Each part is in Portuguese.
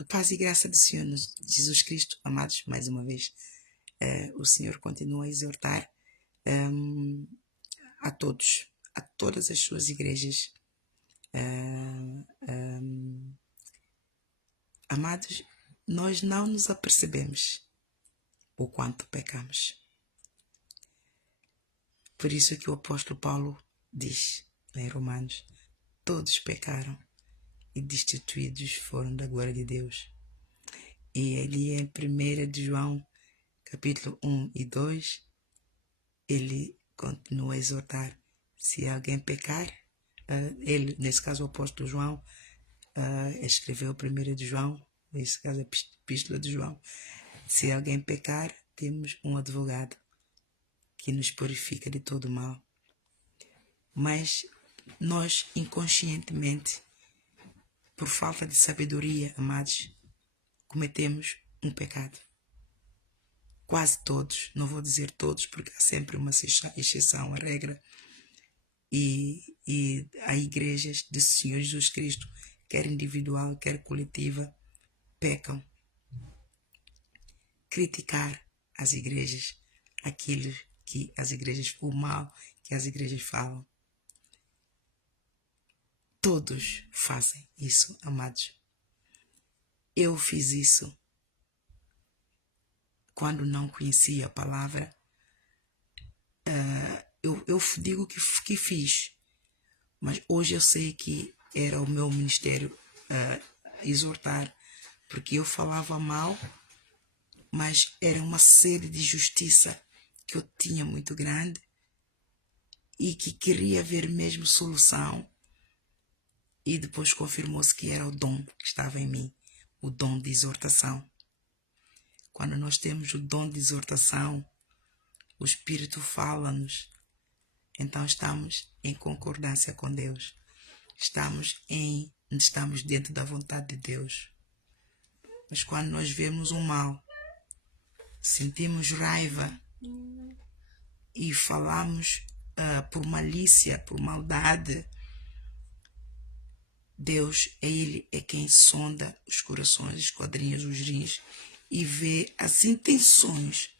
A paz e graça do Senhor Jesus Cristo, amados, mais uma vez, o Senhor continua a exortar a todos, a todas as suas igrejas. Amados, nós não nos apercebemos o quanto pecamos. Por isso que o apóstolo Paulo diz em Romanos: todos pecaram e destituídos foram da glória de Deus. E ele em 1 de João, capítulo 1 e 2, ele continua a exortar: se alguém pecar, ele, nesse caso o apóstolo João, escreveu 1 de João, nesse caso a epístola de João: se alguém pecar, temos um advogado que nos purifica de todo mal. Mas nós, inconscientemente, por falta de sabedoria, amados, cometemos um pecado. Quase todos, não vou dizer todos, porque há sempre uma exceção à regra. E há igrejas do Senhor Jesus Cristo, quer individual, quer coletiva, pecam. Criticar as igrejas, aquilo que as igrejas, o mal que as igrejas falam. Todos fazem isso, amados. Eu fiz isso quando não conhecia a palavra. Eu digo que fiz, mas hoje eu sei que era o meu ministério exortar, porque eu falava mal, mas era uma sede de justiça que eu tinha muito grande e que queria ver mesmo solução. E depois confirmou-se que era o dom que estava em mim, o dom de exortação. Quando nós temos o dom de exortação, o Espírito fala-nos, então estamos em concordância com Deus. Estamos dentro da vontade de Deus. Mas quando nós vemos o mal, sentimos raiva e falamos por malícia, por maldade, Deus, Ele é quem sonda os corações, esquadrinha os rins e vê as intenções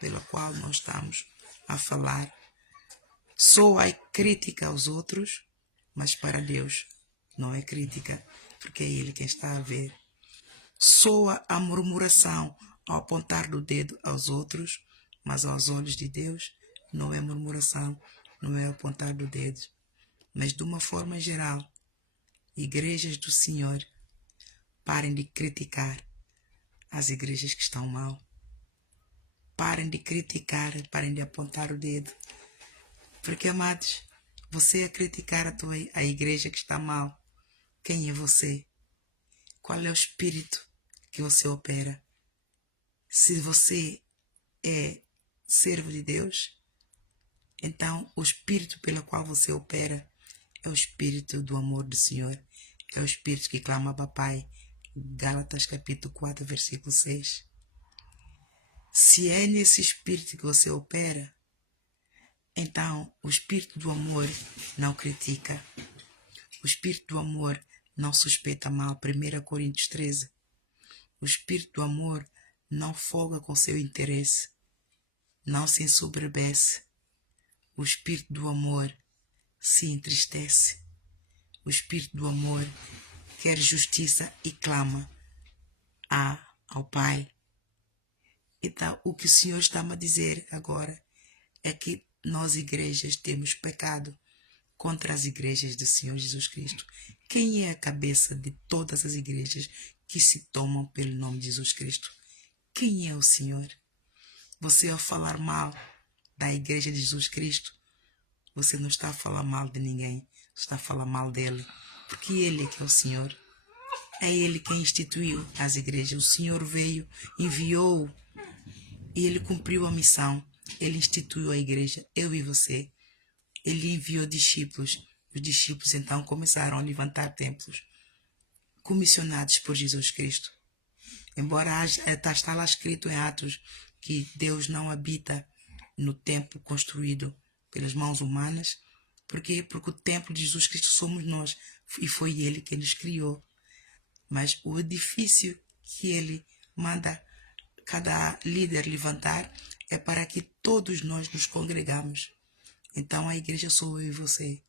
pela qual nós estamos a falar. Soa a crítica aos outros, mas para Deus não é crítica, porque é Ele quem está a ver. Soa a murmuração ao apontar do dedo aos outros, mas aos olhos de Deus não é murmuração, não é apontar do dedo. Mas de uma forma geral, igrejas do Senhor, parem de criticar as igrejas que estão mal. Parem de criticar, parem de apontar o dedo. Porque, amados, você a criticar a igreja que está mal, quem é você? Qual é o espírito que você opera? Se você é servo de Deus, então o espírito pelo qual você opera é o espírito do amor do Senhor. É o espírito que clama para Pai. Gálatas capítulo 4, versículo 6. Se é nesse espírito que você opera, então o espírito do amor não critica. O espírito do amor não suspeita mal. 1 Coríntios 13. O espírito do amor não folga com seu interesse. Não se ensoberbece. O espírito do amor se entristece. O espírito do amor quer justiça e clama ao Pai. Então, o que o Senhor está-me a dizer agora é que nós, igrejas, temos pecado contra as igrejas do Senhor Jesus Cristo. Quem é a cabeça de todas as igrejas que se tomam pelo nome de Jesus Cristo? Quem é o Senhor? Você, ao falar mal da igreja de Jesus Cristo, você não está a falar mal de ninguém, está a falar mal dele, porque ele é que é o Senhor. É ele quem instituiu as igrejas. O Senhor veio, enviou e ele cumpriu a missão. Ele instituiu a igreja, eu e você. Ele enviou discípulos. Os discípulos então começaram a levantar templos, comissionados por Jesus Cristo. Embora está lá escrito em Atos que Deus não habita no templo construído pelas mãos humanas. Por quê? Porque o templo de Jesus Cristo somos nós e foi Ele quem nos criou. Mas o edifício que ele manda cada líder levantar é para que todos nós nos congregamos. Então a igreja sou eu e você.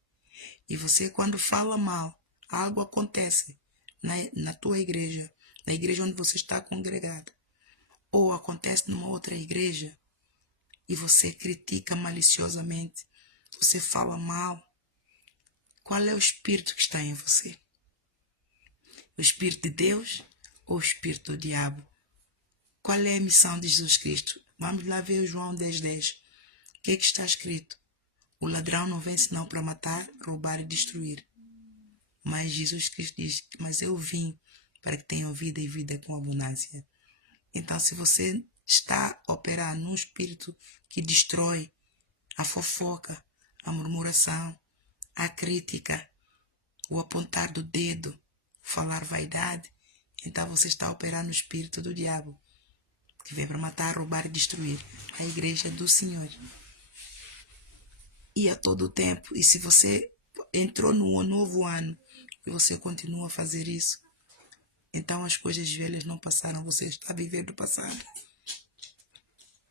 E você, quando fala mal, algo acontece na tua igreja, na igreja onde você está congregado, ou acontece numa outra igreja, e você critica maliciosamente, você fala mal, qual é o espírito que está em você? O espírito de Deus ou o espírito do diabo? Qual é a missão de Jesus Cristo? Vamos lá ver o João 10:10. O que está escrito? O ladrão não vem senão para matar, roubar e destruir. Mas Jesus Cristo diz, mas eu vim para que tenham vida e vida com abundância. Então, se você está a operar num espírito que destrói a fofoca, a murmuração, a crítica, o apontar do dedo, falar vaidade, então você está a operar no espírito do diabo, que vem para matar, roubar e destruir a igreja do Senhor. E a todo tempo, e se você entrou no novo ano e você continua a fazer isso, então as coisas velhas não passaram, você está a viver do passado.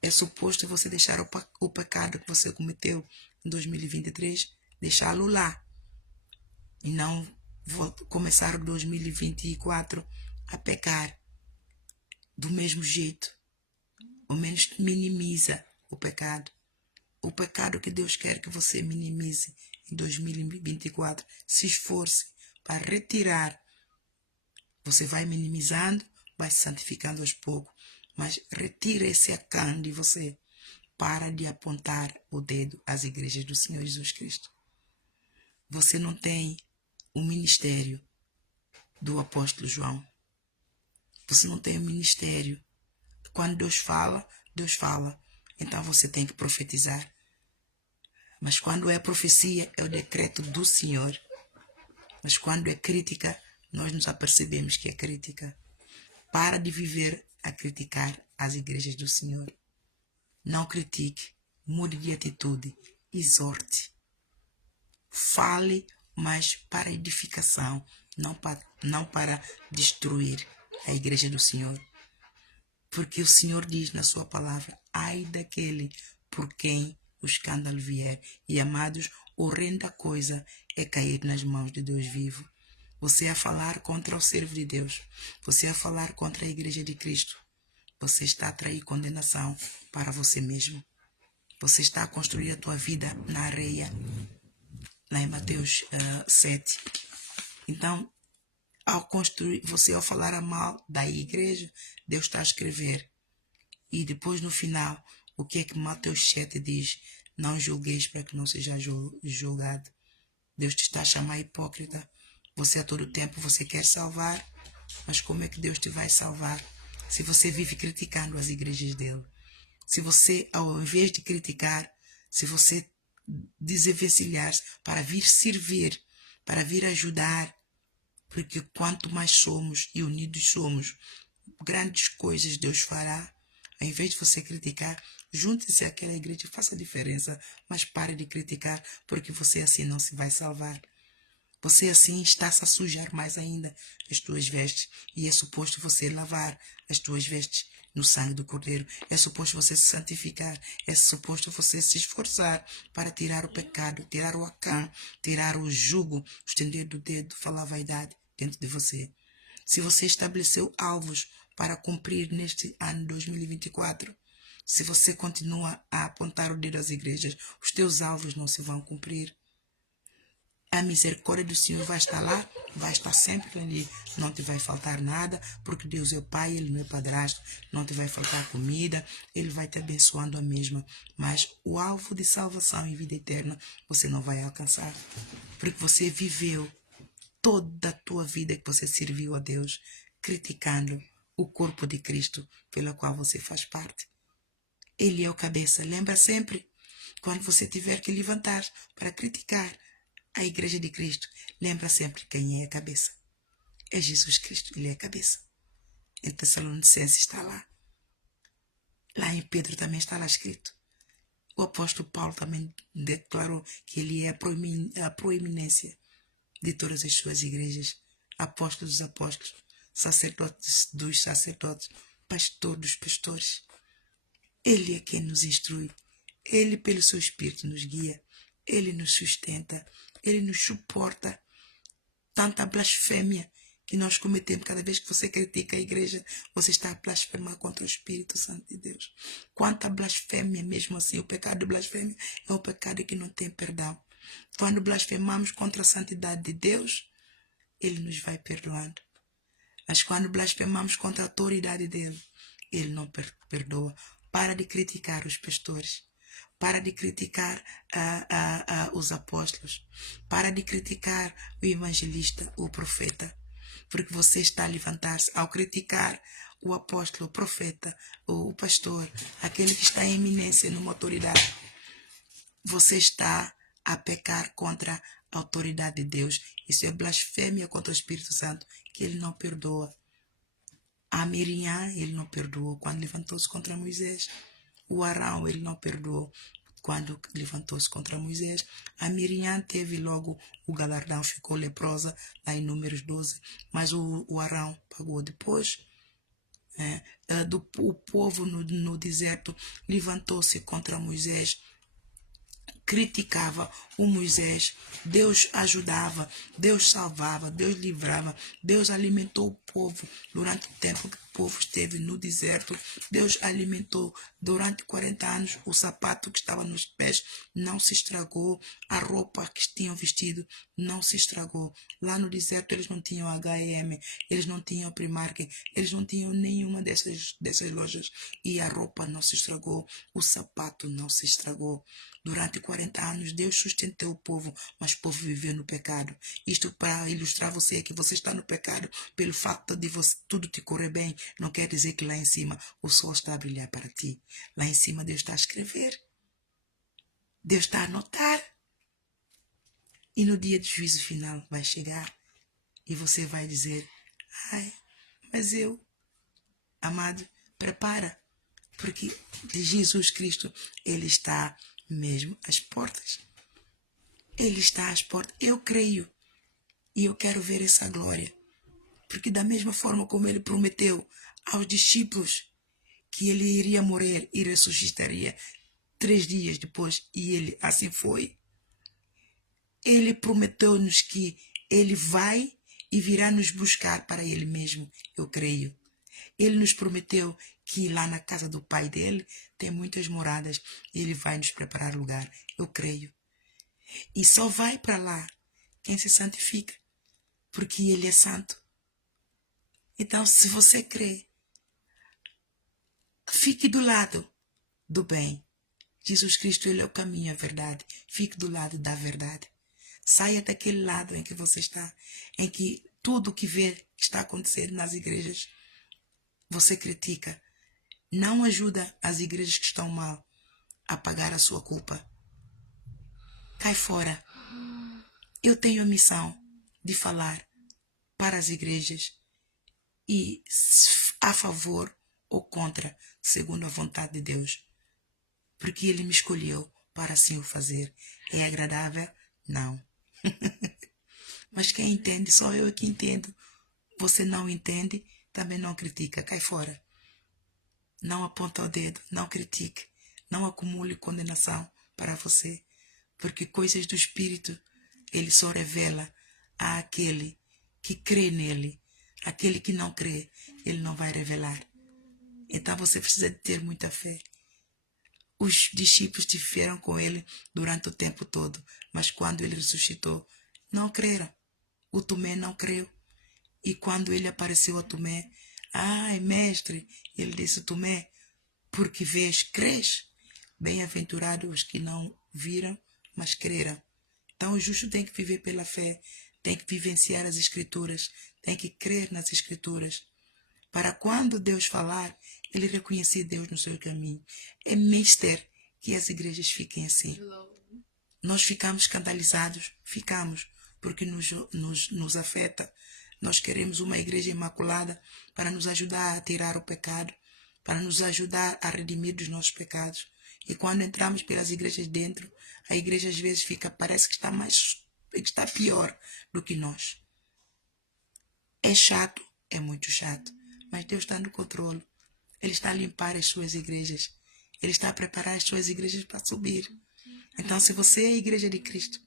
É suposto você deixar o pecado que você cometeu em 2023, deixá-lo lá. E não começar 2024 a pecar do mesmo jeito. Ou menos minimiza o pecado. O pecado que Deus quer que você minimize em 2024. Se esforce para retirar. Você vai minimizando, vai se santificando aos poucos. Mas retira esse acã de você. Para de apontar o dedo às igrejas do Senhor Jesus Cristo. Você não tem o ministério do apóstolo João. Você não tem o ministério. Quando Deus fala, Deus fala. Então você tem que profetizar. Mas quando é profecia, é o decreto do Senhor. Mas quando é crítica, nós nos apercebemos que é crítica. Para de viver a criticar as igrejas do Senhor. Não critique, mude de atitude, exorte. Fale, mas para edificação, não para destruir a igreja do Senhor. Porque o Senhor diz na sua palavra, ai daquele por quem o escândalo vier. E amados, horrenda coisa é cair nas mãos de Deus vivo. Você a falar contra o servo de Deus. Você a falar contra a igreja de Cristo. Você está a trair condenação para você mesmo. Você está a construir a tua vida na areia. Lá em Mateus 7. Então, ao falar a mal da igreja, Deus está a escrever. E depois no final, o que é que Mateus 7 diz? Não julgueis para que não seja julgado. Deus te está a chamar hipócrita. Você a todo tempo você quer salvar, mas como é que Deus te vai salvar? Se você vive criticando as igrejas dele. Se você, ao invés de criticar, se você desenvencilhar-se para vir servir, para vir ajudar, porque quanto mais somos e unidos somos, grandes coisas Deus fará. Ao invés de você criticar, junte-se àquela igreja, faça a diferença, mas pare de criticar, porque você assim não se vai salvar. Você assim está-se a sujar mais ainda as tuas vestes. E é suposto você lavar as tuas vestes no sangue do Cordeiro. É suposto você se santificar. É suposto você se esforçar para tirar o pecado, tirar o acã, tirar o jugo, estender do dedo, falar a vaidade dentro de você. Se você estabeleceu alvos para cumprir neste ano 2024, se você continua a apontar o dedo às igrejas, os teus alvos não se vão cumprir. A misericórdia do Senhor vai estar lá, vai estar sempre ali, não te vai faltar nada, porque Deus é o Pai, Ele não é padrasto, não te vai faltar comida, Ele vai te abençoando a mesma, mas o alvo de salvação e vida eterna você não vai alcançar, porque você viveu toda a tua vida que você serviu a Deus, criticando o corpo de Cristo, pelo qual você faz parte. Ele é o cabeça, lembra sempre, quando você tiver que levantar para criticar a igreja de Cristo, lembra sempre quem é a cabeça. É Jesus Cristo, Ele é a cabeça. Em Tessalonicenses está lá. Lá em Pedro também está lá escrito. O apóstolo Paulo também declarou que ele é a proeminência de todas as suas igrejas. Apóstolos dos apóstolos. sacerdotes dos sacerdotes, pastor dos pastores. Ele é quem nos instrui. Ele, pelo seu Espírito, nos guia. Ele nos sustenta. Ele nos suporta. Tanta blasfêmia que nós cometemos. Cada vez que você critica a igreja, você está a blasfemar contra o Espírito Santo de Deus. Quanta blasfêmia, mesmo assim. O pecado de blasfêmia é um pecado que não tem perdão. Quando blasfemamos contra a santidade de Deus, Ele nos vai perdoando. Mas quando blasfemamos contra a autoridade dele, Ele não perdoa. Para de criticar os pastores. Para de criticar os apóstolos. Para de criticar o evangelista, o profeta. Porque você está a levantar-se ao criticar o apóstolo, o profeta, o pastor, aquele que está em eminência numa autoridade. Você está a pecar contra a autoridade de Deus. Isso é blasfêmia contra o Espírito Santo, que Ele não perdoa. A Miriam, Ele não perdoou quando levantou-se contra Moisés. O Arão, Ele não perdoou quando levantou-se contra Moisés. A Miriam teve logo o galardão, ficou leprosa, lá em Números 12. Mas o Arão pagou depois. O povo no deserto levantou-se contra Moisés, criticava o Moisés. Deus ajudava, Deus salvava, Deus livrava, Deus alimentou o povo durante o tempo que o povo esteve no deserto. Deus alimentou durante 40 anos. O sapato que estava nos pés não se estragou, a roupa que tinham vestido não se estragou. Lá no deserto eles não tinham H&M, eles não tinham Primark, eles não tinham nenhuma dessas lojas, e a roupa não se estragou, o sapato não se estragou. Durante 40 anos Deus sustentou o povo, mas o povo viveu no pecado. Isto para ilustrar você que você está no pecado pelo fato de tudo te correr bem, não quer dizer que lá em cima o sol está a brilhar para ti. Lá em cima Deus está a escrever, Deus está a anotar, e no dia do juízo final vai chegar e você vai dizer: ai, mas eu, amado, prepara, porque de Jesus Cristo Ele está mesmo às portas. Ele está às portas. Eu creio e eu quero ver essa glória, porque da mesma forma como Ele prometeu aos discípulos que Ele iria morrer e ressuscitaria 3 dias depois, e Ele assim foi. Ele prometeu-nos que Ele vai e virá nos buscar para Ele mesmo. Eu creio. Ele nos prometeu que lá na casa do Pai dele tem muitas moradas. Ele vai nos preparar lugar. Eu creio. E só vai para lá quem se santifica, porque Ele é santo. Então, se você crê, fique do lado do bem. Jesus Cristo, Ele é o caminho, a verdade. Fique do lado da verdade. Saia daquele lado em que você está, em que tudo o que vê que está acontecendo nas igrejas, você critica. Não ajuda as igrejas que estão mal a pagar a sua culpa. Cai fora. Eu tenho a missão de falar para as igrejas e a favor ou contra, segundo a vontade de Deus. Porque Ele me escolheu para assim o fazer. É agradável? Não. Mas quem entende, só eu que entendo. Você não entende, também não critica. Cai fora. Não aponta o dedo, não critique. Não acumule condenação para você. Porque coisas do Espírito, Ele só revela àquele que crê nele. Aquele que não crê, Ele não vai revelar. Então você precisa de ter muita fé. Os discípulos estiveram com Ele durante o tempo todo, mas quando Ele ressuscitou, não creram. O Tomé não creu. E quando Ele apareceu a Tomé, ai, mestre, Ele disse: Tomé, porque vês, crês. Bem-aventurados os que não viram, mas creram. Então o justo tem que viver pela fé, tem que vivenciar as Escrituras, tem que crer nas Escrituras. Para quando Deus falar, ele reconhecer Deus no seu caminho. É mister que as igrejas fiquem assim. Nós ficamos escandalizados, ficamos, porque nos afeta. Nós queremos uma igreja imaculada para nos ajudar a tirar o pecado, para nos ajudar a redimir dos nossos pecados. E quando entramos pelas igrejas dentro, a igreja às vezes parece que está pior do que nós. É chato, é muito chato, mas Deus está no controle. Ele está a limpar as suas igrejas. Ele está a preparar as suas igrejas para subir. Então, se você é a igreja de Cristo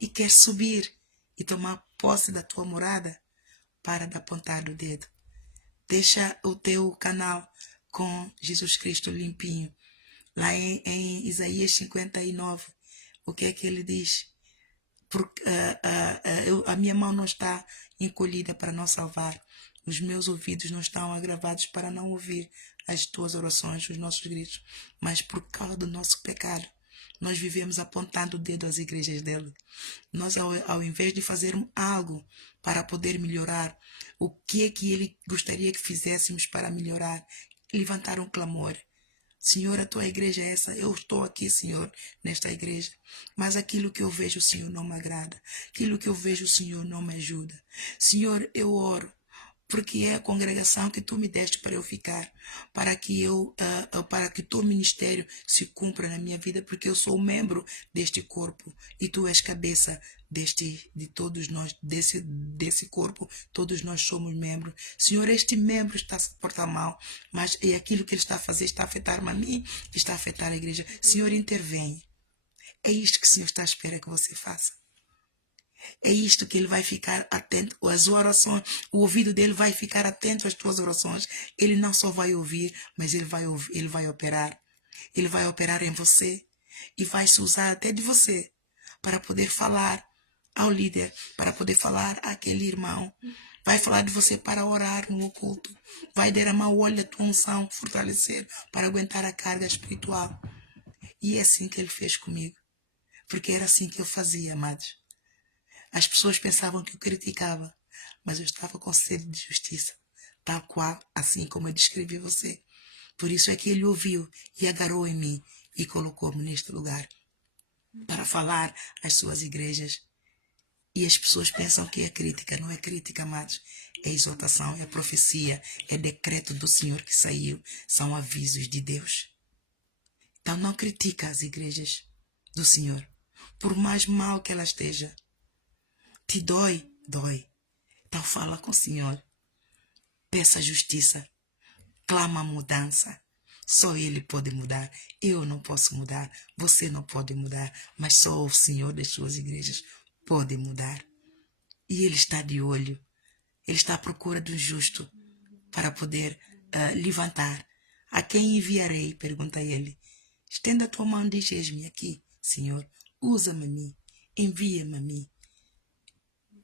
e quer subir e tomar posse da tua morada, para de apontar o dedo. Deixa o teu canal com Jesus Cristo limpinho. Lá em Isaías 59, o que é que ele diz? A minha mão não está encolhida para não salvar. Os meus ouvidos não estão agravados para não ouvir as tuas orações, os nossos gritos. Mas por causa do nosso pecado, nós vivemos apontando o dedo às igrejas dele. Nós, ao invés de fazer algo para poder melhorar, o que é que ele gostaria que fizéssemos para melhorar? Levantar um clamor. Senhor, a tua igreja é essa. Eu estou aqui, Senhor, nesta igreja. Mas aquilo que eu vejo, Senhor, não me agrada. Aquilo que eu vejo, Senhor, não me ajuda. Senhor, eu oro, porque é a congregação que tu me deste para eu ficar, para que teu ministério se cumpra na minha vida, porque eu sou membro deste corpo e tu és cabeça de todos nós, desse corpo, todos nós somos membros. Senhor, este membro está a se portar mal, mas é aquilo que ele está a fazer está a afetar-me a mim, está a afetar a igreja. Senhor, intervém. É isto que o Senhor está à espera que você faça. É isto que ele vai ficar atento, as orações, o ouvido dele vai ficar atento às tuas orações. Ele não só vai ouvir, mas ele vai operar. Ele vai operar em você e vai se usar até de você para poder falar ao líder, para poder falar àquele irmão. Vai falar de você para orar no oculto. Vai derramar o óleo da tua unção, fortalecer para aguentar a carga espiritual. E é assim que ele fez comigo. Porque era assim que eu fazia, amados. As pessoas pensavam que eu criticava, mas eu estava com sede de justiça, tal qual, assim como eu descrevi você. Por isso é que ele ouviu e agarrou em mim e colocou-me neste lugar para falar às suas igrejas. E as pessoas pensam que é crítica. Não é crítica, amados. É exortação, é profecia, é decreto do Senhor que saiu. São avisos de Deus. Então não critica as igrejas do Senhor, por mais mal que ela esteja. Te dói? Dói. Então fala com o Senhor. Peça justiça. Clama mudança. Só Ele pode mudar. Eu não posso mudar. Você não pode mudar. Mas só o Senhor das suas igrejas pode mudar. E Ele está de olho. Ele está à procura do justo para poder levantar. A quem enviarei? Pergunta ele. Estenda a tua mão e diz: eis-me aqui, Senhor. Usa-me a mim. Envia-me a mim.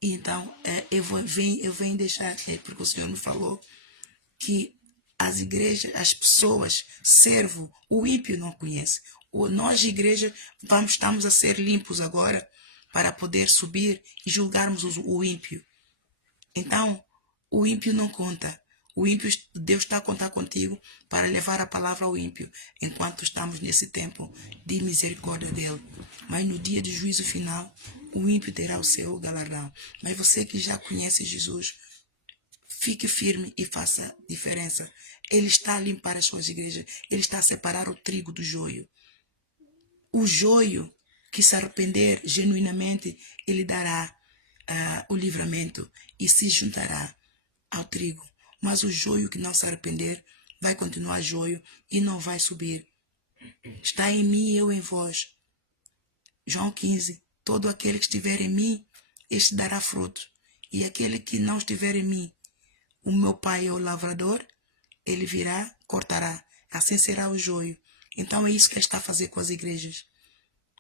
E então, eu venho deixar, porque o Senhor me falou que as igrejas, as pessoas, servo, o ímpio não conhece. Nós, igreja, estamos a ser limpos agora para poder subir e julgarmos o ímpio. Então, o ímpio não conta. O ímpio, Deus está a contar contigo para levar a palavra ao ímpio, enquanto estamos nesse tempo de misericórdia dele. Mas no dia de juízo final, o ímpio terá o seu galardão. Mas você que já conhece Jesus, fique firme e faça diferença. Ele está a limpar as suas igrejas. Ele está a separar o trigo do joio. O joio que se arrepender genuinamente, ele dará o livramento e se juntará ao trigo. Mas o joio que não se arrepender vai continuar joio e não vai subir. Está em mim e eu em vós. João 15. Todo aquele que estiver em mim, este dará fruto. E aquele que não estiver em mim, o meu pai é o lavrador, ele virá, cortará. Assim será o joio. Então é isso que ele está a fazer com as igrejas.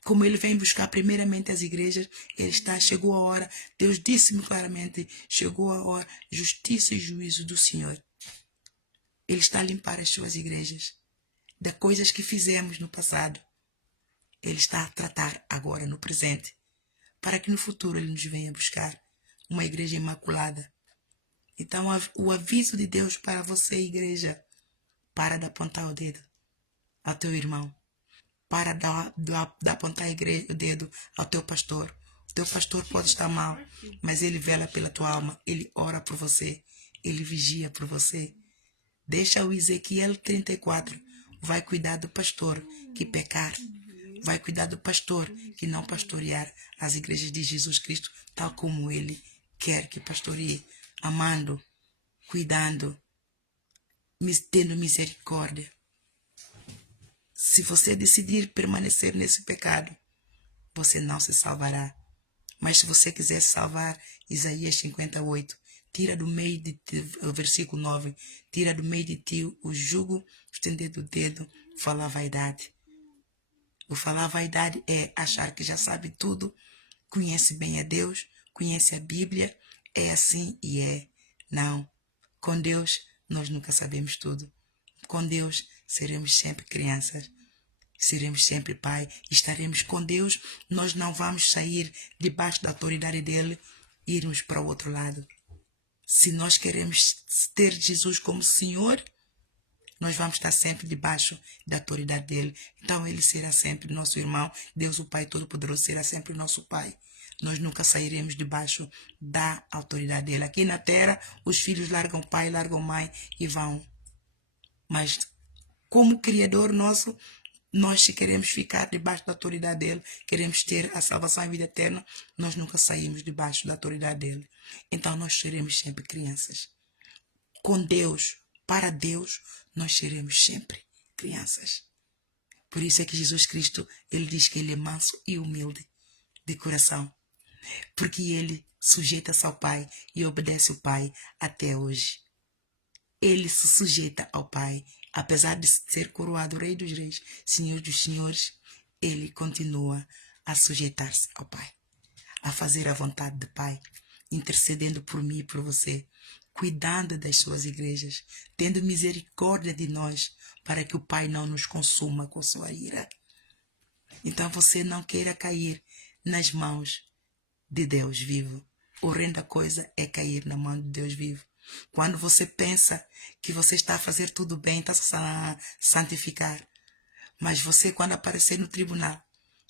Como ele vem buscar primeiramente as igrejas, chegou a hora, Deus disse-me claramente, chegou a hora, justiça e juízo do Senhor. Ele está a limpar as suas igrejas das coisas que fizemos no passado. Ele está a tratar agora no presente, para que no futuro ele nos venha buscar uma igreja imaculada. Então o aviso de Deus para você, igreja, para de apontar o dedo ao teu irmão. Para de apontar o dedo ao teu pastor. O teu pastor pode estar mal, mas ele vela pela tua alma. Ele ora por você. Ele vigia por você. Deixa o Ezequiel 34. Vai cuidar do pastor que pecar. Vai cuidar do pastor que não pastorear as igrejas de Jesus Cristo, tal como ele quer que pastoreie, amando, cuidando, tendo misericórdia. Se você decidir permanecer nesse pecado, você não se salvará. Mas se você quiser se salvar, Isaías 58, tira do meio de ti, o versículo 9, tira do meio de ti o jugo, estender do dedo, falar vaidade. O falar vaidade é achar que já sabe tudo, conhece bem a Deus, conhece a Bíblia, é assim e é. Não. Com Deus, nós nunca sabemos tudo. Com Deus, seremos sempre crianças. Seremos sempre pai. Estaremos com Deus. Nós não vamos sair debaixo da autoridade dele e irmos para o outro lado. Se nós queremos ter Jesus como Senhor, nós vamos estar sempre debaixo da autoridade dele. Então ele será sempre nosso irmão. Deus, o Pai Todo-Poderoso, será sempre nosso Pai. Nós nunca sairemos debaixo da autoridade dele. Aqui na terra, os filhos largam pai, largam mãe e vão. Mas como Criador nosso, nós, se queremos ficar debaixo da autoridade dele, queremos ter a salvação e a vida eterna, nós nunca saímos debaixo da autoridade dele. Então nós seremos sempre crianças. Com Deus, para Deus, nós seremos sempre crianças. Por isso é que Jesus Cristo, ele diz que ele é manso e humilde de coração. Porque ele sujeita-se ao Pai e obedece o Pai até hoje. Ele se sujeita ao Pai. Apesar de ser coroado Rei dos Reis, Senhor dos Senhores, ele continua a sujeitar-se ao Pai, a fazer a vontade do Pai, intercedendo por mim e por você, cuidando das suas igrejas, tendo misericórdia de nós, para que o Pai não nos consuma com sua ira. Então você não queira cair nas mãos de Deus vivo. Horrenda coisa é cair na mão de Deus vivo. Quando você pensa que você está a fazer tudo bem, está a santificar. Mas você, quando aparecer no tribunal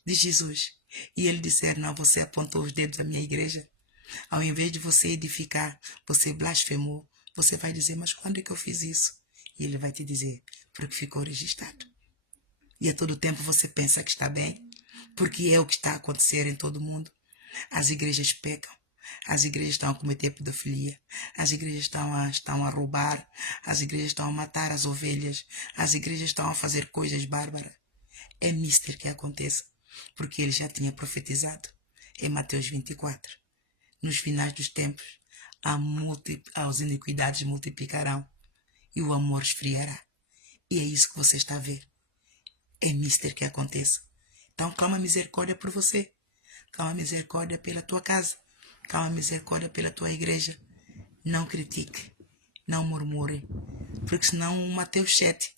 de Jesus e ele disser, não, você apontou os dedos à minha igreja, ao invés de você edificar, você blasfemou, você vai dizer, mas quando é que eu fiz isso? E ele vai te dizer, porque ficou registrado. E a todo tempo você pensa que está bem, porque é o que está a acontecer em todo mundo. As igrejas pecam. As igrejas estão a cometer pedofilia. As igrejas estão a roubar. As igrejas estão a matar as ovelhas. As igrejas estão a fazer coisas bárbaras. É mister que aconteça, porque ele já tinha profetizado em Mateus 24. Nos finais dos tempos, as iniquidades multiplicarão e o amor esfriará. E é isso que você está a ver. É mister que aconteça. Então clama misericórdia por você. Clama misericórdia pela tua casa. Clama misericórdia pela tua igreja. Não critique. Não murmure. Porque senão o Mateus 7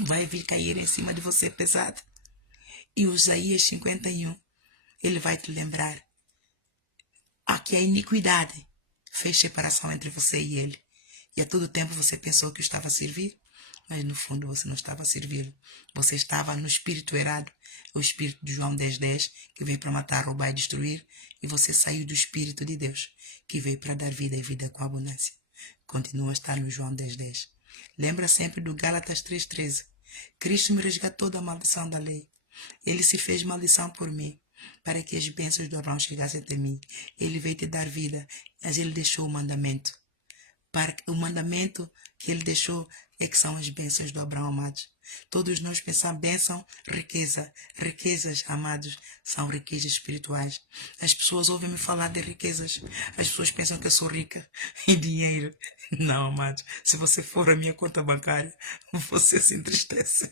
vai vir cair em cima de você pesado. E o Isaías 51, ele vai te lembrar. Aqui a iniquidade fez separação entre você e ele. E a todo tempo você pensou que o estava a servir, mas no fundo você não estava a servi-lo. Você estava no espírito errado, o espírito de João 10:10, que veio para matar, roubar e destruir, e você saiu do espírito de Deus, que veio para dar vida e vida com abundância. Continua a estar no João 10:10. Lembra sempre do Gálatas 3:13. Cristo me resgatou da maldição da lei. Ele se fez maldição por mim, para que as bênçãos do Abraão chegassem até mim. Ele veio te dar vida, mas ele deixou o mandamento. O mandamento que ele deixou é que são as bênçãos do Abraão, amados. Todos nós pensamos bênção, riqueza. Riquezas, amados, são riquezas espirituais. As pessoas ouvem-me falar de riquezas. As pessoas pensam que eu sou rica em dinheiro. Não, amados. Se você for à minha conta bancária, você se entristece.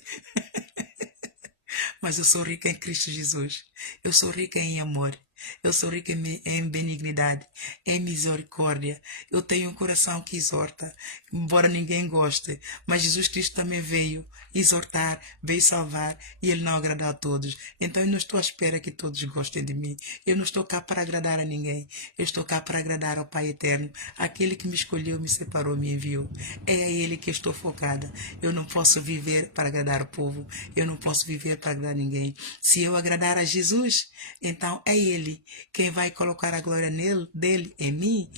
Mas eu sou rica em Cristo Jesus. Eu sou rica em amor. Eu sou rica em benignidade, em misericórdia. Eu tenho um coração que exorta, embora ninguém goste. Mas Jesus Cristo também veio exortar, veio salvar, e ele não agradou a todos. Então eu não estou à espera que todos gostem de mim. Eu não estou cá para agradar a ninguém. Eu estou cá para agradar ao Pai Eterno. Aquele que me escolheu, me separou, me enviou. É a ele que eu estou focada. Eu não posso viver para agradar o povo. Eu não posso viver para agradar ninguém. Se eu agradar a Jesus, então é ele quem vai colocar a glória dele em mim,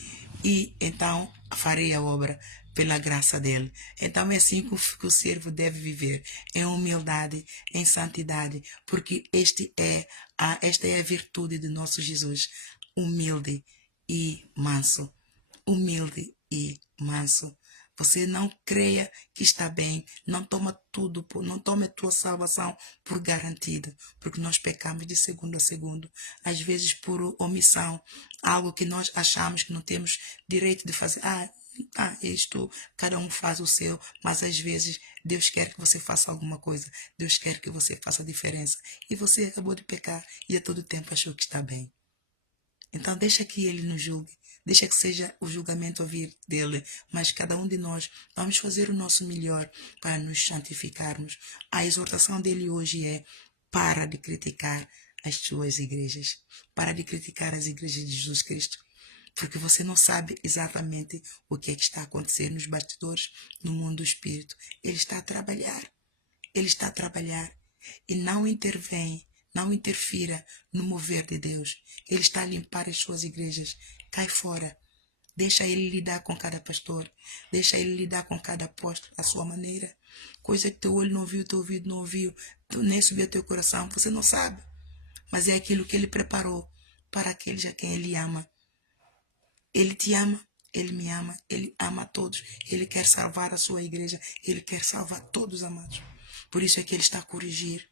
e então farei a obra pela graça dele. Então é assim que o servo deve viver, em humildade, em santidade, porque esta é a virtude de nosso Jesus, humilde e manso. Humilde e manso. Você não creia que está bem, não tome a tua salvação por garantido, porque nós pecamos de segundo a segundo, às vezes por omissão, algo que nós achamos que não temos direito de fazer. Isto, cada um faz o seu, mas às vezes Deus quer que você faça alguma coisa, Deus quer que você faça a diferença, e você acabou de pecar e a todo tempo achou que está bem. Então deixa que Ele nos julgue, deixa que seja o julgamento a vir dele, mas cada um de nós vamos fazer o nosso melhor para nos santificarmos. A exortação dele hoje é: para de criticar as tuas igrejas, para de criticar as igrejas de Jesus Cristo, porque você não sabe exatamente o que é que está acontecendo nos bastidores, no mundo do espírito. Ele está a trabalhar e não intervém, não interfira no mover de Deus. Ele está a limpar as suas igrejas. Cai fora. Deixa ele lidar com cada pastor. Deixa ele lidar com cada apóstolo à sua maneira. Coisa que teu olho não viu, teu ouvido não ouviu, nem subiu ao teu coração. Você não sabe. Mas é aquilo que ele preparou para aqueles a quem ele ama. Ele te ama. Ele me ama. Ele ama a todos. Ele quer salvar a sua igreja. Ele quer salvar todos, amados. Por isso é que ele está a corrigir.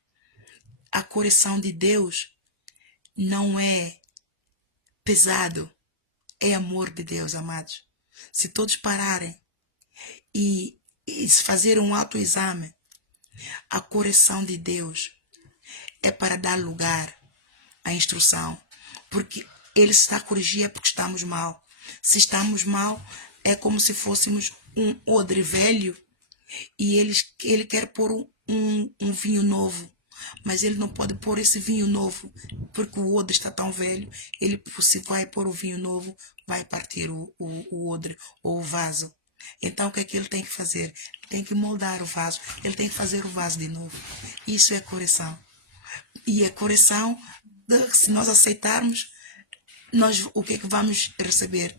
A correção de Deus não é pesado, é amor de Deus, amados. Se todos pararem e fazer um autoexame, a correção de Deus é para dar lugar à instrução, porque Ele está a corrigir é porque estamos mal. Se estamos mal, é como se fôssemos um odre velho e ele quer pôr um vinho novo. Mas ele não pode pôr esse vinho novo, porque o odre está tão velho. Ele, se vai pôr o vinho novo, vai partir o odre ou o vaso. Então, o que é que ele tem que fazer? Ele tem que moldar o vaso. Ele tem que fazer o vaso de novo. Isso é correção. E a correção, se nós aceitarmos, o que é que vamos receber?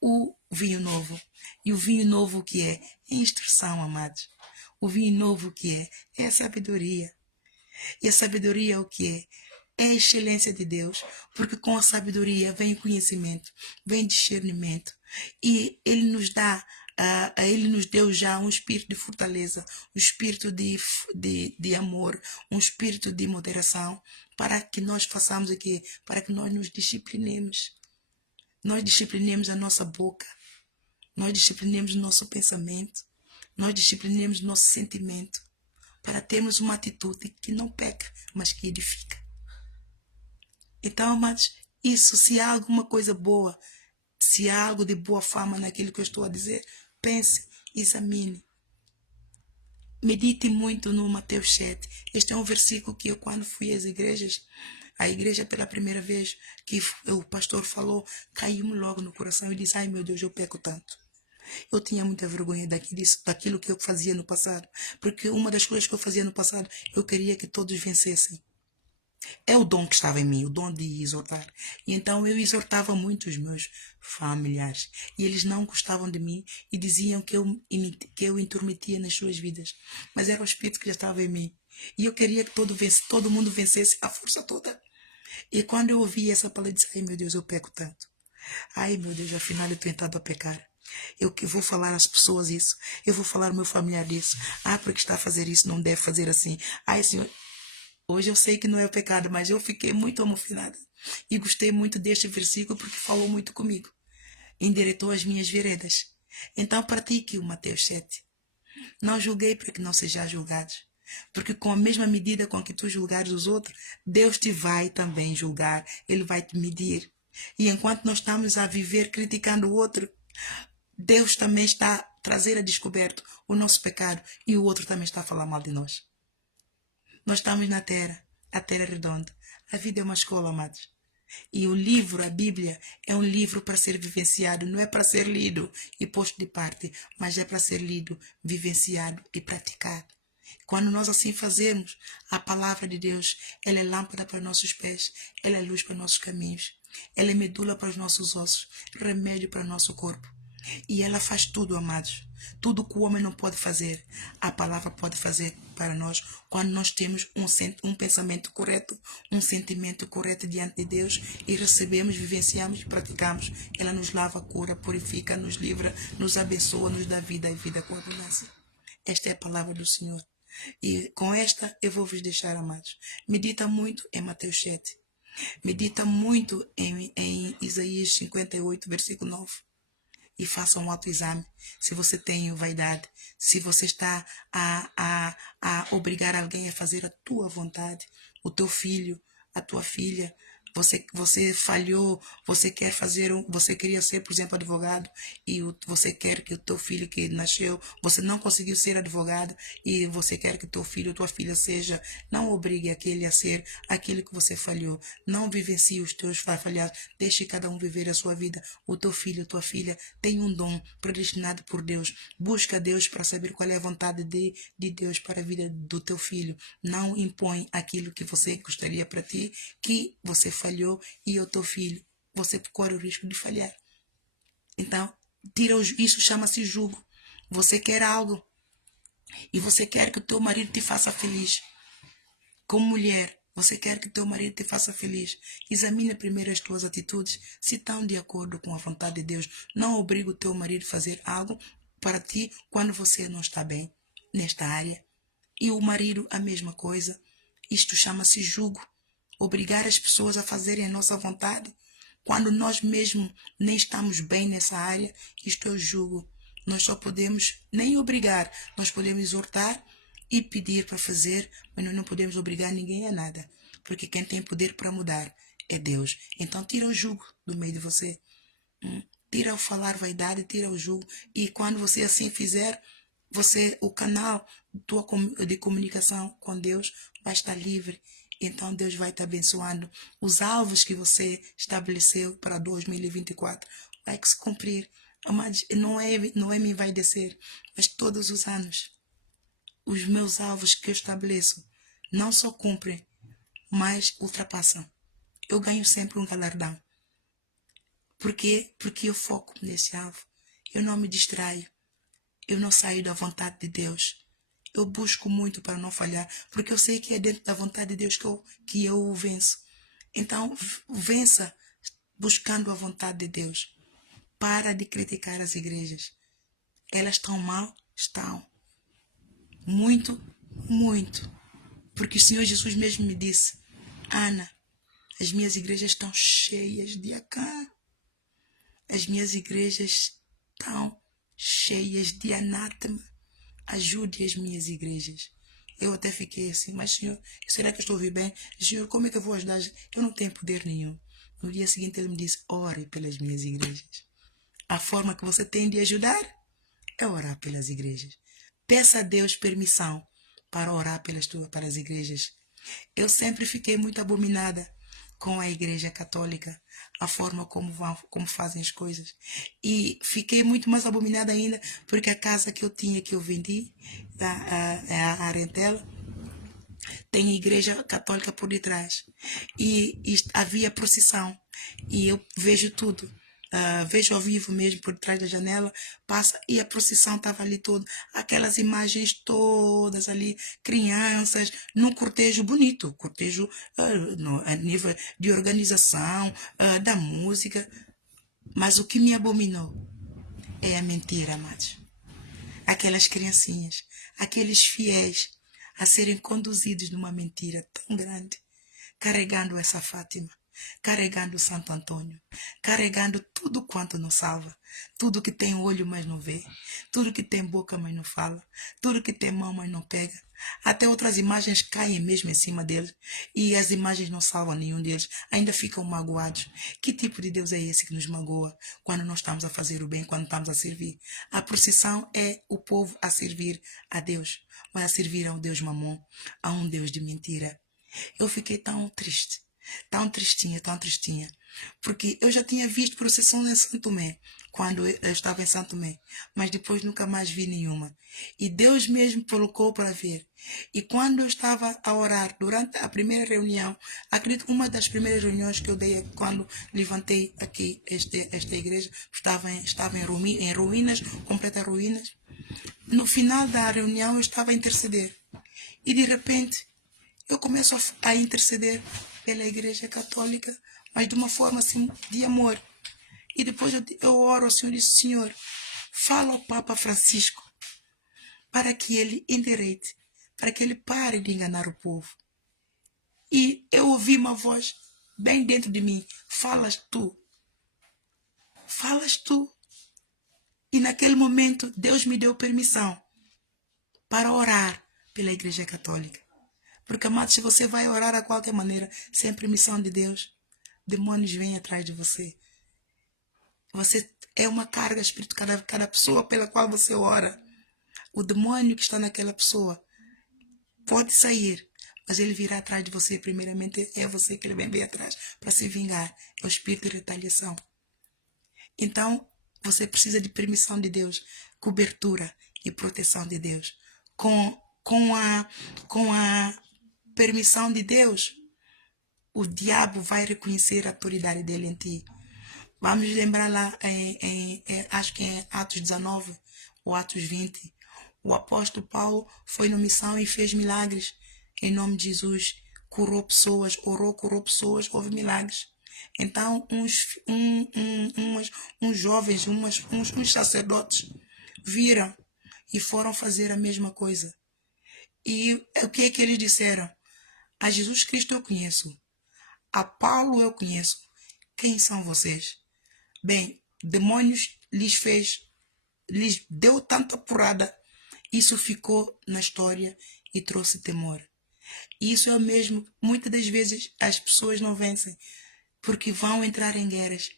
O vinho novo. E o vinho novo o que é? É instrução, amados. O vinho novo o que é? É a sabedoria. E a sabedoria é o que é? É a excelência de Deus, porque com a sabedoria vem o conhecimento, vem discernimento. E Ele nos deu já um espírito de fortaleza, um espírito de amor, um espírito de moderação, para que nós façamos o quê? Para que nós nos disciplinemos. Nós disciplinemos a nossa boca, nós disciplinemos o nosso pensamento, nós disciplinemos o nosso sentimento, para termos uma atitude que não peca, mas que edifica. Então, amados, isso, se há alguma coisa boa, se há algo de boa fama naquilo que eu estou a dizer, pense, examine. Medite muito no Mateus 7. Este é um versículo que eu, quando fui às igrejas, a igreja pela primeira vez que o pastor falou, caiu-me logo no coração e disse: ai meu Deus, eu peco tanto. Eu tinha muita vergonha daquilo que eu fazia no passado, porque uma das coisas que eu fazia no passado, eu queria que todos vencessem. É o dom que estava em mim, o dom de exortar. E então eu exortava muito os meus familiares. E eles não gostavam de mim e diziam que eu intrometia nas suas vidas. Mas era o Espírito que já estava em mim. E eu queria que todo mundo vencesse a força toda. E quando eu ouvi essa palavra, eu disse: ai meu Deus, eu peco tanto. Ai meu Deus, afinal eu estou tentado a pecar. Eu vou falar às pessoas isso. Eu vou falar ao meu familiar isso. Porque está a fazer isso, não deve fazer assim. Ai, Senhor. Hoje eu sei que não é pecado, mas eu fiquei muito emocionada. E gostei muito deste versículo porque falou muito comigo. Endireitou as minhas veredas. Então pratique o Mateus 7. Não julguei para que não sejais julgados. Porque com a mesma medida com que tu julgares os outros, Deus te vai também julgar. Ele vai te medir. E enquanto nós estamos a viver criticando o outro, Deus também está a trazer a descoberto o nosso pecado e o outro também está a falar mal de nós. Nós estamos na terra, a terra é redonda. A vida é uma escola, amados. E o livro, a Bíblia, é um livro para ser vivenciado, não é para ser lido e posto de parte, mas é para ser lido, vivenciado e praticado. Quando nós assim fazermos, a palavra de Deus, ela é lâmpada para nossos pés, ela é luz para nossos caminhos, ela é medula para os nossos ossos, remédio para o nosso corpo. E ela faz tudo, amados. Tudo que o homem não pode fazer, a palavra pode fazer para nós quando nós temos um pensamento correto, um sentimento correto diante de Deus e recebemos, vivenciamos e praticamos. Ela nos lava, cura, purifica, nos livra, nos abençoa, nos dá vida e vida com abundância. Esta é a palavra do Senhor. E com esta eu vou vos deixar, amados. Medita muito em Mateus 7. Medita muito em Isaías 58, versículo 9. E faça um autoexame. Se você tem vaidade, se você está a obrigar alguém a fazer a tua vontade, o teu filho, a tua filha, você falhou, você queria ser, por exemplo, advogado e você quer que o teu filho que nasceu, você não conseguiu ser advogado e você quer que o teu filho ou tua filha seja, não obrigue aquele a ser aquilo que você falhou, não vivencie os teus falhados, deixe cada um viver a sua vida. O teu filho, tua filha tem um dom predestinado por Deus, busca Deus para saber qual é a vontade de Deus para a vida do teu filho, não impõe aquilo que você gostaria para ti, que você falhou e o teu filho, você corre o risco de falhar. Então, isso chama-se jugo. Você quer algo e você quer que o teu marido te faça feliz. Como mulher, você quer que o teu marido te faça feliz. Examina primeiro as tuas atitudes, se estão de acordo com a vontade de Deus. Não obrigue o teu marido a fazer algo para ti quando você não está bem nesta área. E o marido, a mesma coisa. Isto chama-se jugo. Obrigar as pessoas a fazerem a nossa vontade, quando nós mesmos nem estamos bem nessa área, isto é o jugo. Nós só podemos nem obrigar, nós podemos exortar e pedir para fazer, mas nós não podemos obrigar ninguém a nada, porque quem tem poder para mudar é Deus. Então tira o jugo do meio de você. Tira o falar vaidade, tira o jugo. E quando você assim fizer, o canal de comunicação com Deus vai estar livre. Então Deus vai te abençoando. Os alvos que você estabeleceu para 2024 vai se cumprir. Mas não é me vai descer, mas todos os anos os meus alvos que eu estabeleço não só cumprem, mas ultrapassam. Eu ganho sempre um galardão. Por quê? Porque eu foco nesse alvo. Eu não me distraio. Eu não saio da vontade de Deus. Eu busco muito para não falhar, porque eu sei que é dentro da vontade de Deus que eu venço. Então, vença buscando a vontade de Deus. Para de criticar as igrejas. Elas estão mal? Estão. Muito, muito. Porque o Senhor Jesus mesmo me disse: Ana, as minhas igrejas estão cheias de Acã. As minhas igrejas estão cheias de anátema. Ajude as minhas igrejas. Eu até fiquei assim, mas Senhor, será que eu estou ouvindo bem? Senhor, como é que eu vou ajudar? Eu não tenho poder nenhum. No dia seguinte ele me disse: ore pelas minhas igrejas. A forma que você tem de ajudar é orar pelas igrejas. Peça a Deus permissão para orar para as igrejas. Eu sempre fiquei muito abominada com a igreja católica, a forma como fazem as coisas. E fiquei muito mais abominada ainda porque a casa que eu tinha, que eu vendi, a Arentela, tem igreja católica por detrás. E havia procissão. E eu vejo tudo. Vejo ao vivo mesmo por trás da janela, passa e a procissão estava ali toda, aquelas imagens todas ali, crianças, num cortejo bonito, cortejo a nível de organização, da música, mas o que me abominou é a mentira, amados. Aquelas criancinhas, aqueles fiéis a serem conduzidos numa mentira tão grande, carregando essa Fátima, carregando o Santo Antônio, carregando tudo quanto nos salva, tudo que tem olho mas não vê, tudo que tem boca mas não fala, tudo que tem mão mas não pega. Até outras imagens caem mesmo em cima deles e as imagens não salvam nenhum deles, ainda ficam magoados. Que tipo de Deus é esse que nos magoa quando nós estamos a fazer o bem, quando estamos a servir? A procissão é o povo a servir a Deus, mas a servir a um Deus mamon, a um Deus de mentira. Eu fiquei tão triste. Tão tristinha, porque eu já tinha visto procissão em Santo Tomé, quando eu estava em Santo Tomé, mas depois nunca mais vi nenhuma. E Deus mesmo colocou para ver. E quando eu estava a orar, durante a primeira reunião, acredito que uma das primeiras reuniões que eu dei, quando levantei aqui esta igreja, estava em ruínas, completas ruínas, no final da reunião eu estava a interceder. E de repente eu começo a interceder pela Igreja Católica, mas de uma forma assim de amor. E depois eu oro ao Senhor e disse: Senhor, fala ao Papa Francisco para que ele endireite, para que ele pare de enganar o povo. E eu ouvi uma voz bem dentro de mim: falas tu. Falas tu. E naquele momento Deus me deu permissão para orar pela Igreja Católica. Porque, amados, se você vai orar a qualquer maneira, sem permissão de Deus, demônios vêm atrás de você. Você é uma carga espiritual, cada pessoa pela qual você ora. O demônio que está naquela pessoa pode sair, mas ele virá atrás de você. Primeiramente é você que ele vem bem atrás para se vingar. É o espírito de retaliação. Então, você precisa de permissão de Deus, cobertura e proteção de Deus. Com a permissão de Deus, o diabo vai reconhecer a autoridade dele em ti. Vamos lembrar lá, acho que em Atos 19 ou Atos 20, o apóstolo Paulo foi na missão e fez milagres em nome de Jesus. Curou pessoas, orou, curou pessoas, houve milagres. Então, uns jovens, uns sacerdotes viram e foram fazer a mesma coisa. E o que é que eles disseram? A Jesus Cristo eu conheço. A Paulo eu conheço. Quem são vocês? Bem, demônios lhes deu tanta porrada. Isso ficou na história e trouxe temor. Isso é o mesmo. Muitas das vezes as pessoas não vencem porque vão entrar em guerras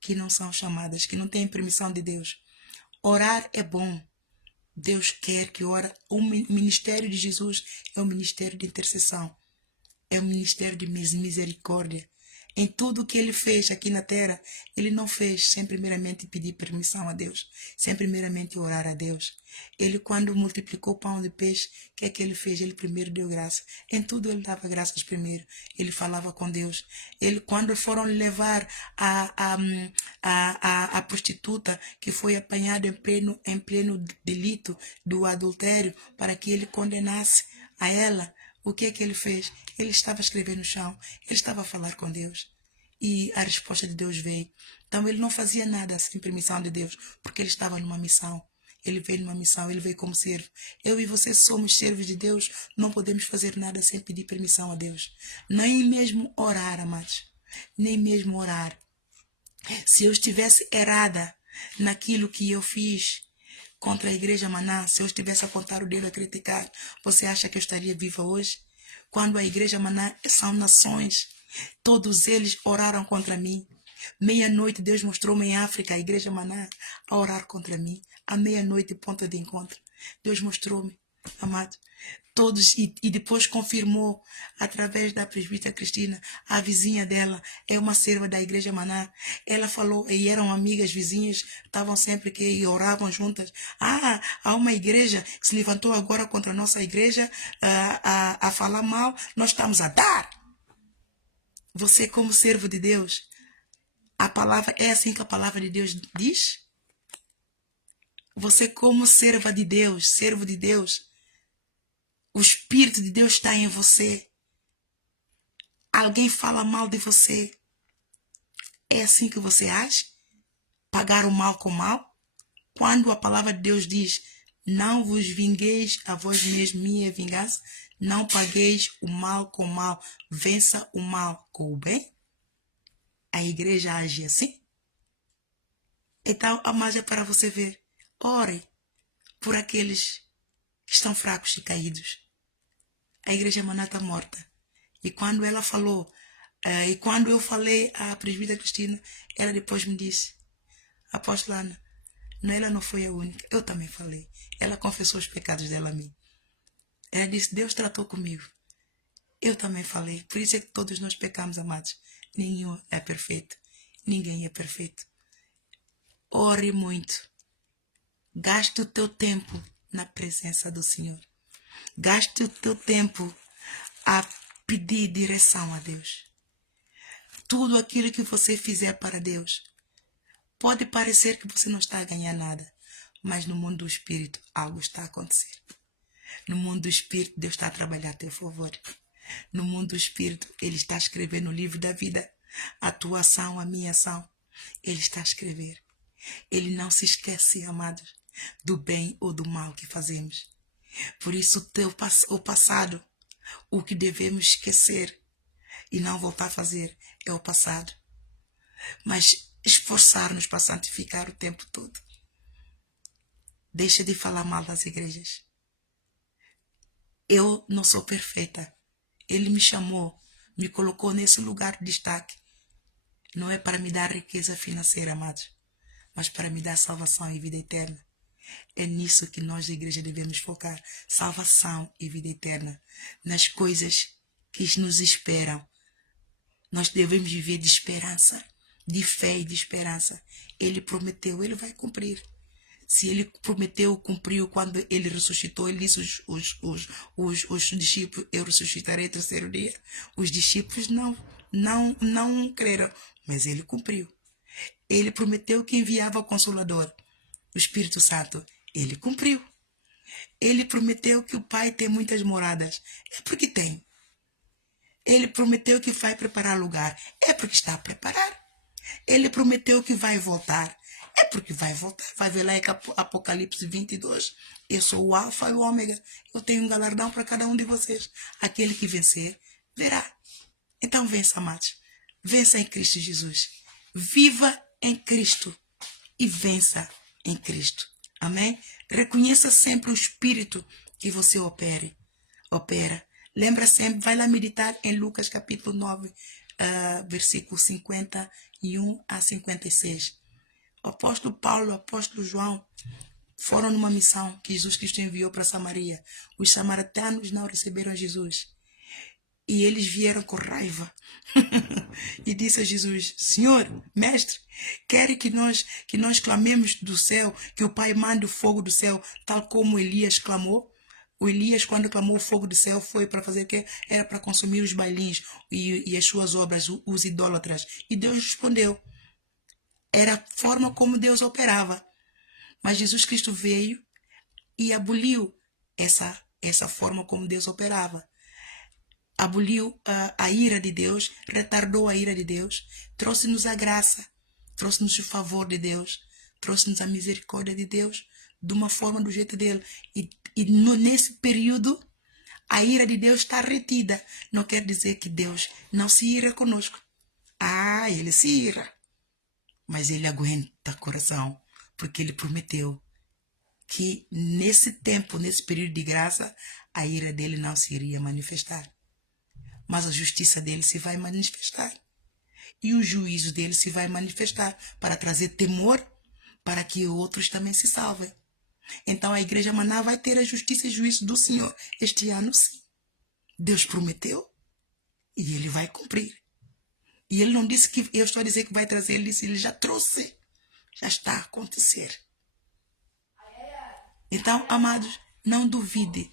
que não são chamadas, que não têm permissão de Deus. Orar é bom. Deus quer que ore. O ministério de Jesus é um ministério de intercessão. É um ministério de misericórdia. Em tudo que ele fez aqui na terra, ele não fez sem primeiramente pedir permissão a Deus, sem primeiramente orar a Deus. Ele, quando multiplicou pão e peixe, o que é que ele fez? Ele primeiro deu graça. Em tudo ele dava graças primeiro. Ele falava com Deus. Ele, quando foram levar a prostituta que foi apanhada em pleno delito do adultério, para que ele condenasse a ela, o que é que ele fez? Ele estava a escrever no chão, ele estava a falar com Deus. E a resposta de Deus veio. Então ele não fazia nada sem permissão de Deus, porque ele estava numa missão. Ele veio numa missão, ele veio como servo. Eu e você somos servos de Deus, não podemos fazer nada sem pedir permissão a Deus. Nem mesmo orar, amados. Nem mesmo orar. Se eu estivesse errada naquilo que eu fiz contra a Igreja Maná, se eu estivesse a apontar o dedo a criticar, você acha que eu estaria viva hoje? Quando a Igreja Maná são nações, todos eles oraram contra mim. Meia-noite Deus mostrou-me em África a Igreja Maná a orar contra mim. À meia-noite, ponto de encontro. Deus mostrou-me, amado. Todos, e depois confirmou através da presbítera Cristina, a vizinha dela é uma serva da Igreja Maná. Ela falou, e eram amigas vizinhas, estavam sempre que e oravam juntas. Há uma igreja que se levantou agora contra a nossa igreja a falar mal, nós estamos a dar. Você, como servo de Deus, a palavra é assim que a palavra de Deus diz? Você, como serva de Deus, servo de Deus, o Espírito de Deus está em você. Alguém fala mal de você. É assim que você age? Pagar o mal com o mal? Quando a palavra de Deus diz, não vos vingueis a vós mesmos, minha vingança, não pagueis o mal com o mal, vença o mal com o bem? A igreja age assim? Então, a mais é para você ver. Ore por aqueles que estão fracos e caídos. A Igreja Maná está morta. E quando ela falou, e quando eu falei à presbítera Cristina, ela depois me disse, apóstola Ana, ela não foi a única, eu também falei. Ela confessou os pecados dela a mim. Ela disse, Deus tratou comigo. Eu também falei. Por isso é que todos nós pecamos, amados. Nenhum é perfeito. Ninguém é perfeito. Ore muito. Gaste o teu tempo na presença do Senhor. Gaste o teu tempo a pedir direção a Deus. Tudo aquilo que você fizer para Deus, pode parecer que você não está a ganhar nada. Mas no mundo do espírito, algo está a acontecer. No mundo do espírito, Deus está a trabalhar a teu favor. No mundo do espírito, Ele está a escrever no livro da vida a tua ação, a minha ação. Ele está a escrever. Ele não se esquece, amados, do bem ou do mal que fazemos. Por isso, o passado, o que devemos esquecer e não voltar a fazer é o passado. Mas esforçar-nos para santificar o tempo todo. Deixa de falar mal das igrejas. Eu não sou perfeita. Ele me chamou, me colocou nesse lugar de destaque. Não é para me dar riqueza financeira, amados, mas para me dar salvação e vida eterna. É nisso que nós da igreja devemos focar. Salvação e vida eterna. Nas coisas que nos esperam. Nós devemos viver de esperança, de fé e de esperança. Ele prometeu, Ele vai cumprir. Se Ele prometeu, cumpriu. Quando Ele ressuscitou, Ele disse os discípulos, eu ressuscitarei no terceiro dia. Os discípulos não creram, mas Ele cumpriu. Ele prometeu que enviava o Consolador, o Espírito Santo. Ele cumpriu. Ele prometeu que o Pai tem muitas moradas. É porque tem. Ele prometeu que vai preparar lugar. É porque está a preparar. Ele prometeu que vai voltar. É porque vai voltar. Vai ver lá em Apocalipse 22. Eu sou o Alfa e o Ômega. Eu tenho um galardão para cada um de vocês. Aquele que vencer, verá. Então vença, amados. Vença em Cristo Jesus. Viva em Cristo e vença em Cristo. Amém? Reconheça sempre o espírito que você opera. Lembra sempre, vai lá meditar em Lucas capítulo 9, versículos 51 a 56. O apóstolo Paulo, o apóstolo João foram numa missão que Jesus Cristo enviou para Samaria. Os samaritanos não receberam Jesus. E eles vieram com raiva. E disse a Jesus: Senhor, mestre, quer que nós clamemos do céu, que o Pai mande o fogo do céu, tal como Elias clamou? O Elias, quando clamou o fogo do céu, foi para fazer o quê? Era para consumir os bailins e as suas obras, os idólatras. E Deus respondeu. Era a forma como Deus operava. Mas Jesus Cristo veio e aboliu essa forma como Deus operava. Aboliu a ira de Deus, retardou a ira de Deus, trouxe-nos a graça, trouxe-nos o favor de Deus, trouxe-nos a misericórdia de Deus, de uma forma do jeito dele. Nesse período, a ira de Deus está retida. Não quer dizer que Deus não se ira conosco. Ele se ira. Mas ele aguenta coração, porque ele prometeu que nesse tempo, nesse período de graça, a ira dele não se iria manifestar. Mas a justiça dele se vai manifestar. E o juízo dele se vai manifestar para trazer temor para que outros também se salvem. Então a igreja Maná vai ter a justiça e juízo do Senhor este ano, sim. Deus prometeu e ele vai cumprir. E ele não disse que eu estou a dizer que vai trazer, ele disse, ele já trouxe. Já está a acontecer. Então, amados, não duvide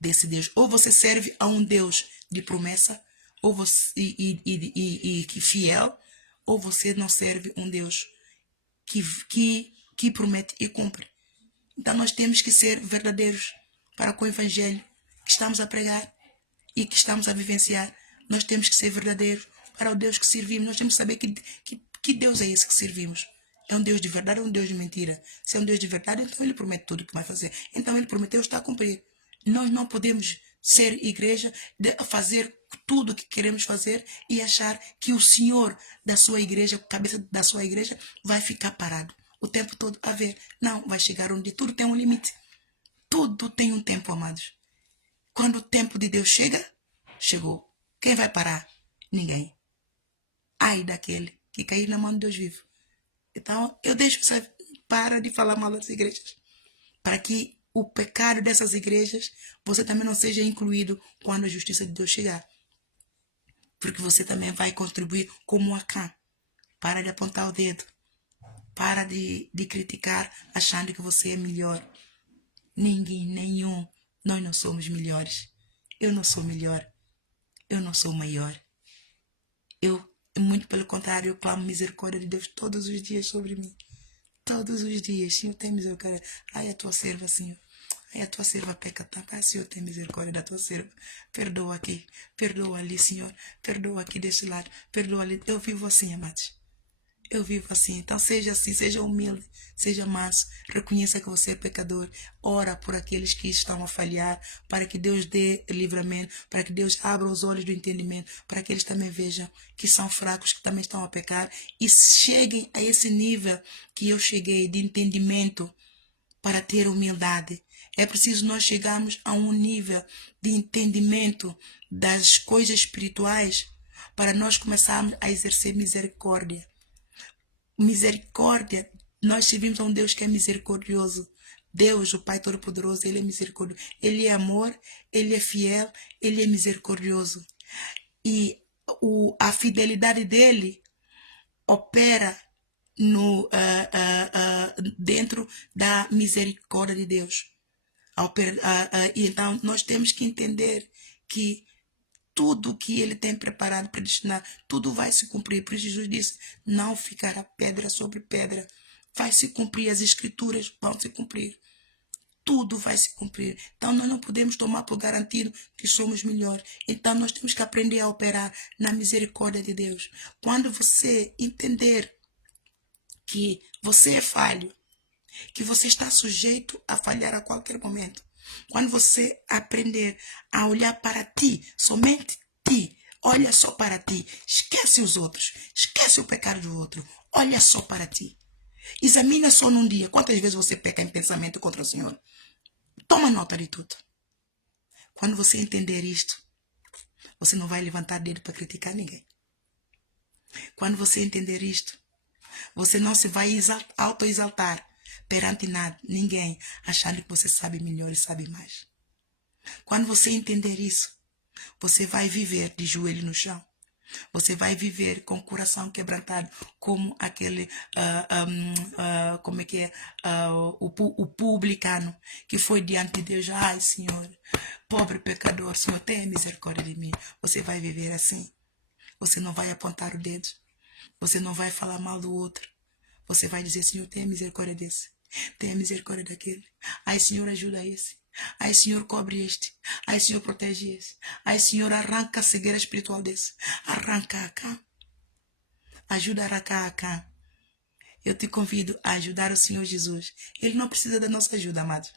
desse Deus. Ou você serve a um Deus de promessa, ou você que fiel, ou você não serve um Deus que promete e cumpre. Então nós temos que ser verdadeiros para com o evangelho que estamos a pregar e que estamos a vivenciar. Nós temos que ser verdadeiros para o Deus que servimos. Nós temos que saber que Deus é esse que servimos. É um Deus de verdade ou um Deus de mentira? Se é um Deus de verdade, então ele promete tudo o que vai fazer. Então ele prometeu, está a cumprir. Nós não podemos ser igreja, fazer tudo o que queremos fazer e achar que o Senhor da sua igreja, a cabeça da sua igreja, vai ficar parado o tempo todo a ver. Não, vai chegar um dia, tudo tem um limite. Tudo tem um tempo, amados. Quando o tempo de Deus chega, chegou. Quem vai parar? Ninguém. Ai daquele que cair na mão de Deus vivo. Então, eu deixo você para de falar mal das igrejas. Para que o pecado dessas igrejas, você também não seja incluído quando a justiça de Deus chegar. Porque você também vai contribuir como Acã. Para de apontar o dedo. Para de criticar achando que você é melhor. Ninguém, nenhum. Nós não somos melhores. Eu não sou melhor. Eu não sou maior. Muito pelo contrário, eu clamo misericórdia de Deus todos os dias sobre mim. Todos os dias, Senhor, tem misericórdia. Ai, a tua serva, Senhor. Ai, a tua serva peca tanto. Ai, Senhor, tem misericórdia da tua serva. Perdoa aqui, perdoa ali, Senhor. Perdoa aqui deste lado, perdoa ali. Eu vivo assim, amados. Eu vivo assim. Então seja assim, seja humilde, seja manso. Reconheça que você é pecador. Ora por aqueles que estão a falhar, para que Deus dê livramento, para que Deus abra os olhos do entendimento, para que eles também vejam que são fracos, que também estão a pecar e cheguem a esse nível que eu cheguei de entendimento para ter humildade. É preciso nós chegarmos a um nível de entendimento das coisas espirituais para nós começarmos a exercer misericórdia. Misericórdia, nós servimos a um Deus que é misericordioso. Deus, o Pai Todo-Poderoso, Ele é misericordioso. Ele é amor, Ele é fiel, Ele é misericordioso. E a fidelidade dEle opera dentro da misericórdia de Deus. Então, nós temos que entender que tudo que ele tem preparado para destinar, tudo vai se cumprir. Por isso Jesus disse, não ficará pedra sobre pedra. Vai se cumprir, as escrituras vão se cumprir. Tudo vai se cumprir. Então nós não podemos tomar por garantido que somos melhores. Então nós temos que aprender a operar na misericórdia de Deus. Quando você entender que você é falho, que você está sujeito a falhar a qualquer momento, quando você aprender a olhar para ti, somente ti, olha só para ti, esquece os outros, esquece o pecado do outro, olha só para ti. Examina só num dia quantas vezes você peca em pensamento contra o Senhor. Toma nota de tudo. Quando você entender isto, você não vai levantar dedo para criticar ninguém. Quando você entender isto, você não se vai auto-exaltar perante nada, ninguém, achando que você sabe melhor e sabe mais. Quando você entender isso, você vai viver de joelho no chão. Você vai viver com o coração quebrantado, como aquele, como é que é, o publicano que foi diante de Deus. Ai, Senhor, pobre pecador, Senhor, tenha misericórdia de mim. Você vai viver assim. Você não vai apontar o dedo. Você não vai falar mal do outro. Você vai dizer, Senhor, tenha misericórdia desse. Tenha misericórdia daquele. Ai, Senhor, ajuda esse. Ai, Senhor, cobre este. Ai, Senhor, protege esse. Ai, Senhor, arranca a cegueira espiritual desse. Arranca a cá. Ajuda a arrancar a cá. Eu te convido a ajudar o Senhor Jesus. Ele não precisa da nossa ajuda, amado.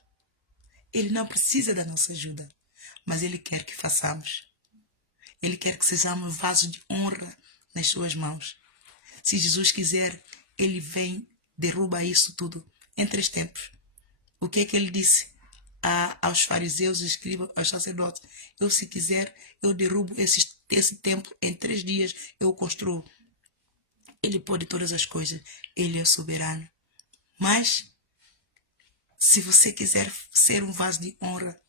Ele não precisa da nossa ajuda. Mas Ele quer que façamos. Ele quer que sejamos vasos de honra nas suas mãos. Se Jesus quiser, Ele vem, derruba isso tudo em 3 tempos. O que é que Ele disse aos fariseus, escribas, aos sacerdotes? Eu, se quiser, eu derrubo esse templo em 3 dias, eu construo. Ele pode todas as coisas, Ele é soberano. Mas, se você quiser ser um vaso de honra,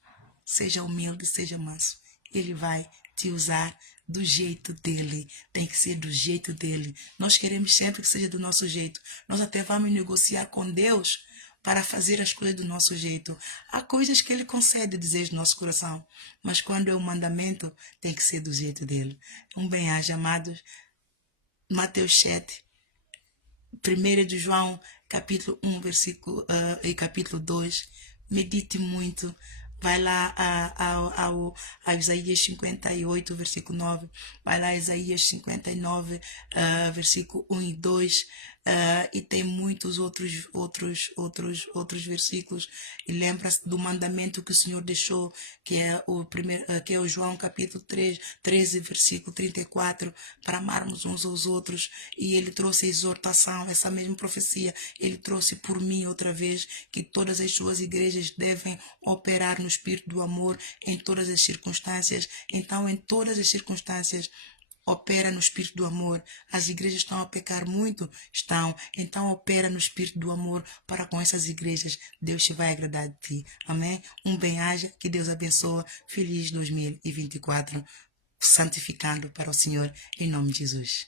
seja humilde, seja manso. Ele vai te usar do jeito dele. Tem que ser do jeito dele. Nós queremos sempre que seja do nosso jeito. Nós até vamos negociar com Deus para fazer as coisas do nosso jeito. Há coisas que Ele concede desejo do nosso coração. Mas quando é um mandamento, tem que ser do jeito dele. Um bem-aja, amados. Mateus 7. 1 de João, capítulo 1, versículo, e capítulo 2. Medite muito. Vai lá a Isaías 58, versículo 9. Vai lá a Isaías 59, versículo 1 e 2. E tem muitos outros versículos. E lembra-se do mandamento que o Senhor deixou, que é o João capítulo 13, versículo 34, para amarmos uns aos outros. E Ele trouxe a exortação, essa mesma profecia, Ele trouxe por mim outra vez, que todas as suas igrejas devem operar no espírito do amor em todas as circunstâncias. Então, em todas as circunstâncias, opera no espírito do amor. As igrejas estão a pecar muito? Estão. Então opera no espírito do amor para com essas igrejas. Deus te vai agradar de ti. Amém? Um bem-aja. Que Deus abençoe. Feliz 2024. Santificado para o Senhor. Em nome de Jesus.